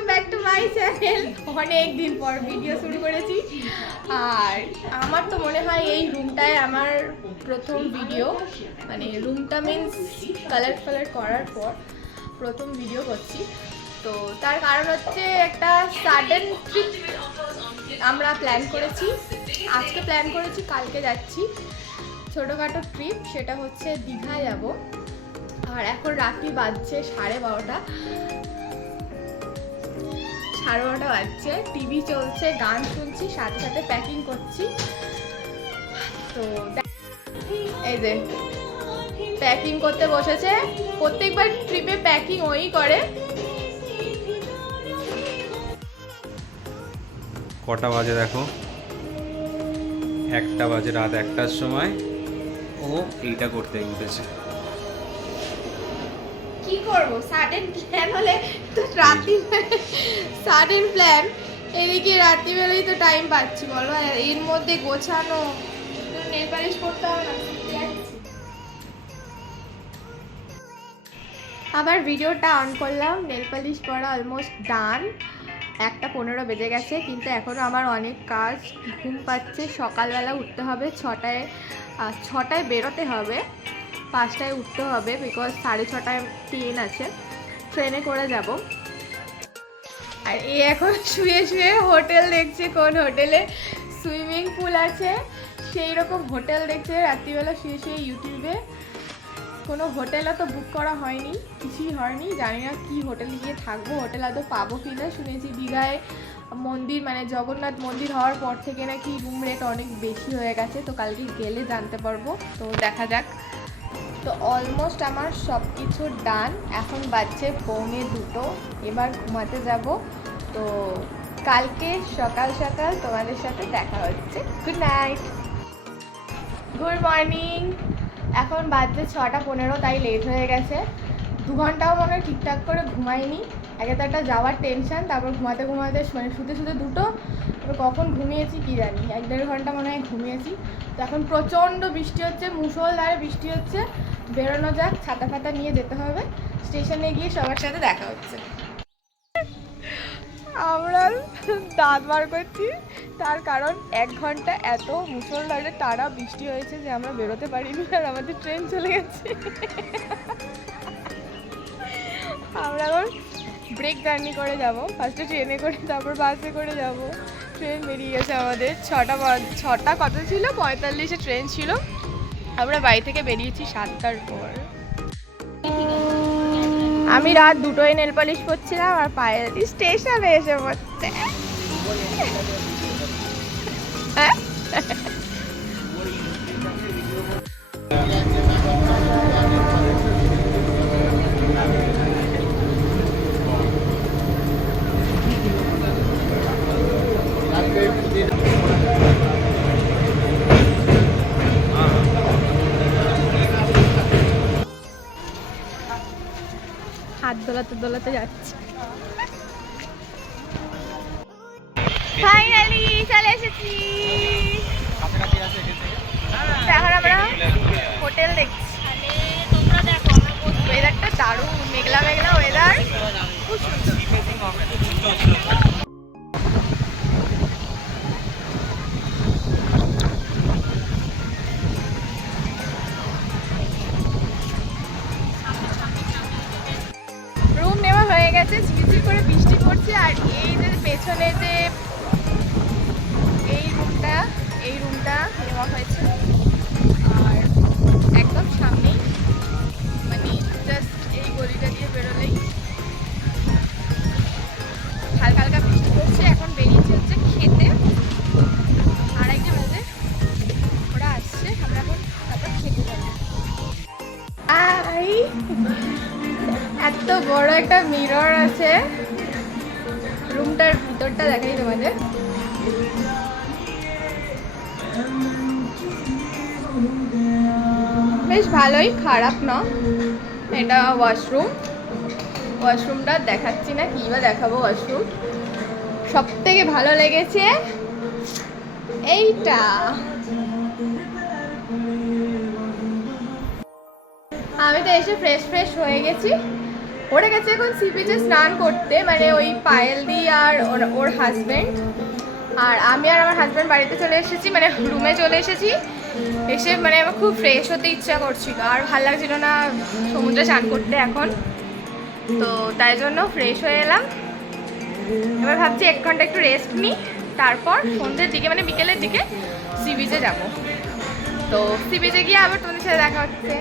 Welcome back to my channel. অনেক দিন পর ভিডিও শুরু করেছি, আর আমার তো মনে হয় এই রুমটায় আমার প্রথম ভিডিও, মানে রুমটা মিন্স কালার করার পর প্রথম ভিডিও করছি। তো তার কারণ হচ্ছে একটা সাডেন ট্রিপ আমরা প্ল্যান করেছি, আজকে প্ল্যান করেছি, কালকে যাচ্ছি। ছোটোখাটো ট্রিপ, সেটা হচ্ছে দীঘায় যাব। আর এখন রাত্রি বাজছে 12:30, 12:30 বাজছে, টিভি চলছে, গান শুনছি, সাথে সাথে প্যাকিং করছি। তো এই যে প্যাকিং করতে বসেছে, প্রত্যেকবার ট্রিপে প্যাকিং ওই করে। কটা বাজে দেখো, 1টা বাজে, রাত 1টার সময় ও এইটা করতে উঠেছে। কি করবো, সাডেন প্ল্যান হলে তো রাত্রি, সাডেন প্ল্যান, এদিকে রাত্রিবেলায় তো টাইম পাচ্ছি বলো, আর এর মধ্যে গোছানো, নেল পালিশ করতে হবে না। আবার ভিডিওটা অন করলাম, নেল পালিশ করা অলমোস্ট ডান। 1:15 বেজে গেছে, কিন্তু এখনও আমার অনেক কাজ, ঘুম পাচ্ছে। সকালবেলা উঠতে হবে 6টায় বেরোতে হবে, 5টায় উঠতে হবে, বিকজ 6:30টায় ট্রেন আছে, ট্রেনে করে যাব। আর এই এখন শুয়ে শুয়ে হোটেল দেখছে, কোন হোটেলে সুইমিং পুল আছে সেই রকম হোটেল দেখছে রাত্রিবেলা শুয়ে শুয়ে ইউটিউবে। কোনো হোটেলও তো বুক করা হয়নি, কিছুই হয়নি, জানি না কি হোটেলে গিয়ে থাকবো, হোটেল আদৌ পাবো কি না। শুনেছি দীঘায় মন্দির, মানে জগন্নাথ মন্দির হওয়ার পর থেকে নাকি রুম রেট অনেক বেশি হয়ে গেছে, তো কালকে গেলে জানতে পারবো, তো দেখা যাক। তো অলমোস্ট আমার সব কিছু ডান, এখন বাজছে 1:45, এবার ঘুমাতে যাব। তো কালকে সকাল সকাল তোমাদের সাথে দেখা হচ্ছে। Good night, good morning. এখন বাজছে 6:15, তাই লেট হয়ে গেছে। 2 ঘন্টাও মনে হয় ঠিকঠাক করে ঘুমাইনি। আগে তো একটা যাওয়ার টেনশন, তারপর ঘুমাতে ঘুমাতে মানে শুতে শুতে 2টো, তারপর কখন ঘুমিয়েছি কি জানি, 1-1.5 ঘন্টা মনে হয় ঘুমিয়েছি। তো এখন প্রচণ্ড বৃষ্টি হচ্ছে, মুষলধারে বৃষ্টি হচ্ছে, বেরোনো যাক, ছাতা ফাতা নিয়ে যেতে হবে। স্টেশনে গিয়ে সবার সাথে দেখা হচ্ছে। আমরা দাঁত বার করছি, তার কারণ 1 ঘন্টা এত মুষলধারে টানা বৃষ্টি হয়েছে যে আমরা বেরোতে পারিনি, আর আমাদের ট্রেন চলে গেছে। আমরা এখন ব্রেক জার্নি করে যাব, ফার্স্টে ট্রেনে করে, তারপর বাসে করে যাব। ট্রেন বেরিয়ে গেছে আমাদের 6টা কত ছিল, 45-এ ট্রেন ছিল। আমরা বাড়ি থেকে বেরিয়েছি 7টার পর। আমি রাত 2টোয় নেল পালিশ করছিলাম, আর পায়ে স্টেশনে এসে পড়ছে। হাত দোলাতে দোলাতে যাচ্ছি। ফাইনালি চলে এসেছি, এখন আমরা হোটেল দেখছি। তোমরা দেখো, ওয়েদারটা দারুণ, মেঘলা মেঘলা ওয়েদার, খুব সুন্দর। রুম নেওয়া হয়ে গেছে, ঝিরঝির করে বৃষ্টি পড়ছে, আর এই যে পেছনে যে এই রুমটা নেওয়া হয়েছে, আর একদম সামনেই, মানে জাস্ট এই গলিটা দিয়ে বেরোলেই হালকা হালকা বৃষ্টি পড়ছে। এখন বেরিয়েছে হচ্ছে খেতে, আর একটা বাজে ওরা আসছে, আমরা এখন তারপর খেতে যাবো। এত বড় একটা মিরর আছে, রুমটার ভিতরটা দেখাই তোমাদের। বেশ ভালোই, খারাপ না। এটা ওয়াশরুমটা দেখাচ্ছি না, কি বা দেখাবো। ওয়াশরুম সব থেকে ভালো লেগেছে এইটা। আমি তো এসে ফ্রেশ হয়ে গেছি, ওরা গেছে এখন সি বিচে স্নান করতে, মানে ওই পায়েলদি আর ওর হাজব্যান্ড। আর আমি আর আমার হাজব্যান্ড বাড়িতে চলে এসেছি, মানে রুমে চলে এসেছি। এসে মানে আমার খুব ফ্রেশ হতে ইচ্ছা করছিল, আর ভালো লাগছিল না সমুদ্রে স্নান করতে এখন, তো তাই জন্য ফ্রেশ হয়ে এলাম। এবার ভাবছি 1 ঘন্টা একটু রেস্ট নিই, তারপর সন্ধ্যের দিকে মানে বিকেলের দিকে সি বিচে যাবো। তো সি বিচে গিয়ে আবার তোমাদের সাথে দেখা হচ্ছে।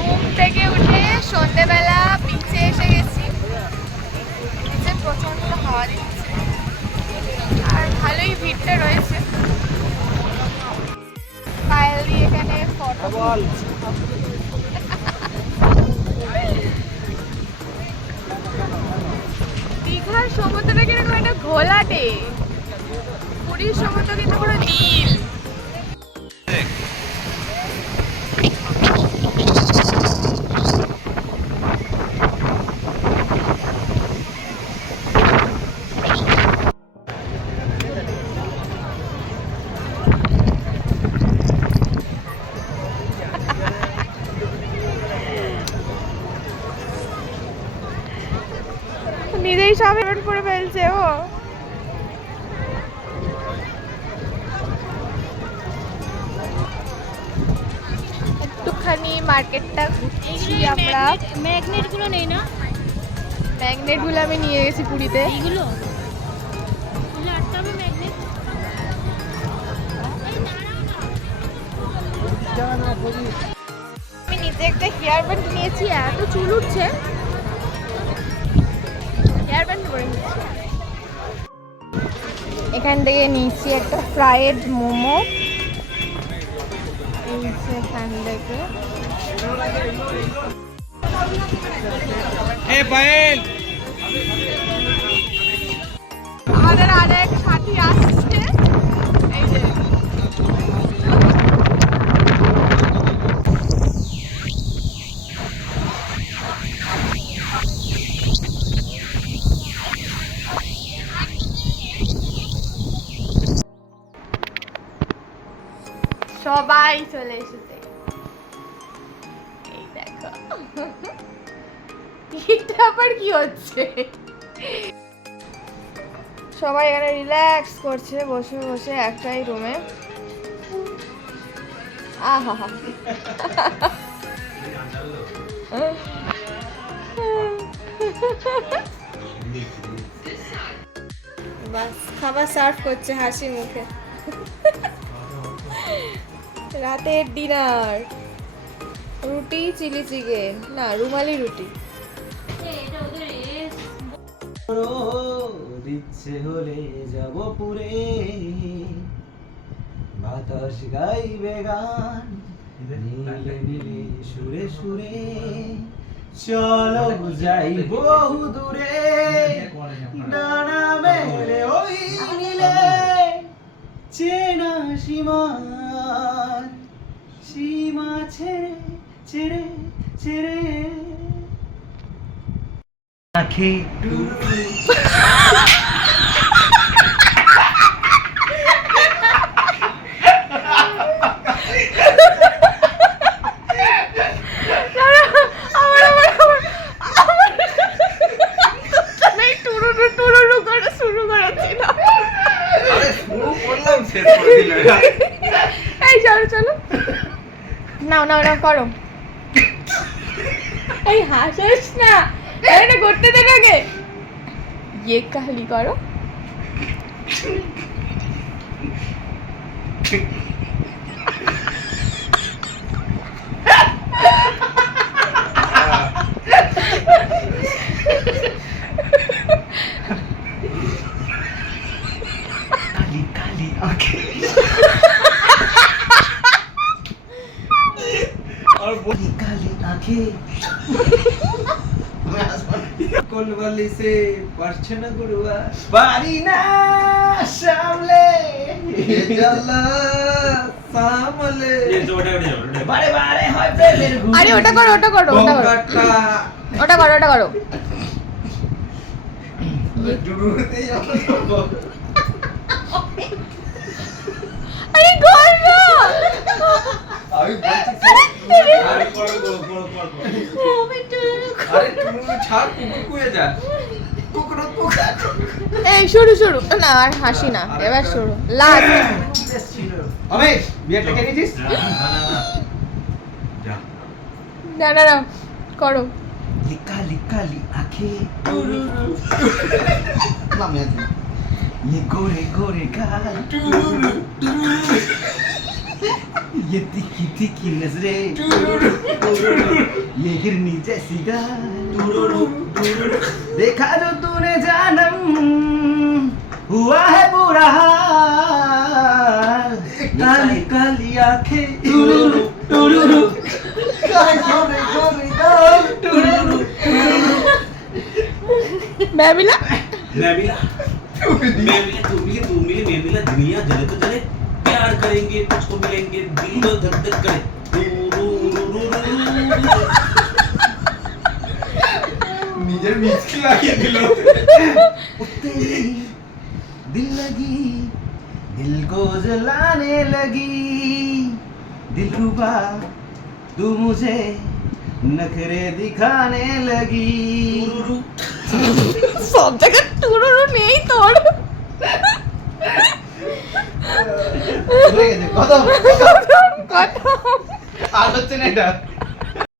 ঘুম থেকে উঠে সন্ধ্যেবেলা বিচে এসে গেছি। বিচে প্রচণ্ড হাওয়া দিচ্ছে আর ভালোই ভিড়টা রয়েছে। পায়েলি এখানে ফটো দীঘার সমুদ্রটা কিরকম একটা ঘোলাটে, পুরীর সমুদ্র কিন্তু পুরো নীল। নিজেই সব হেড করে ফেলছে ও। একটুখানি মার্কেটটা ঘুরছি আমরা। ম্যাগনেট গুলো নেই না? ম্যাগনেট গুলো আমি নিয়ে গেছি পুরীতে। এইগুলো আটটা হবে ম্যাগনেট। আমি নিজে একটা হেয়ার ব্যান্ড নিয়েছি, এত চুল উঠছে, হেয়ার ব্যান্ড করে নিচ্ছি। এখান থেকে নিচ্ছি একটা ফ্রাইড মোমো, এই যে এখান থেকে। আমাদের আরেক সাথী আসছে, এই যে সবাই চলে এসেছে। এই দেখো এটা আবার কি হচ্ছে, সবাই এখানে রিল্যাক্স করছে বসে বসে একটাই রুমে। আহা হা বাস খাবার সার্ভ করছে হাসি মুখে। রাতের ডিনার রুটি চিলি চিকেন, না রুমালি রুটি। ইচ্ছে হলে যাব পুরে, বাতাস গাইবে গান নীলে নীলে সুরে সুরে, চলো যাই বহু দূরে, ডানা মেলে ওই নীলে, চেনা সীমার সীমা ছেড়ে ছেড়ে ছেড়ে আখি এই চলো চলো, নাও নাও নাও করো। এই হাসিস না, এটা করতে দে আগে। ये কাহিনী করো। काली काली आंखें और काली काली आंखें कोलवाली से परछन गुरुआ बारी ना सामले जल्ला सामले ये जोड़े बारे बारे হয় প্রেমের ঘুরে। আরে ওটা করো ওটা করো ওটা করো ওটা করো ওটা করো। ডুডুতে যাবো। আরে করো আমি বলছি আরে করো করো করো করো আরে তুমি ছাড় কুকুর কুয়ে যা কুকুর এই শুরু শুরু না আর হাসি না এবার শুরু লাস্ট অমিত বিয়েটা কে নিয়েছিস যা না না না করো काली काली आंखें ये गोरे गोरे गाल ये तीखी तीखी नजरें ये हिरनी जैसी गाल देखा जो तूने जानम हुआ है बुरा हाल काली काली आंखें गोरे गोरे गाल मैं मिला मैं मिला तू मिले मैं मिला दुनिया जले तो जले प्यार करेंगे तुझको मिलेंगे दिल तो धक धक करे নিজের মিচকি লাগিয়ে দিল तेरी दिल लगी दिल को जलाने लगी दिलरुबा तू मुझे नखरे दिखाने लगी সব জায়গায় টুরুরু নেই তোর কত কত আর হচ্ছে না এটা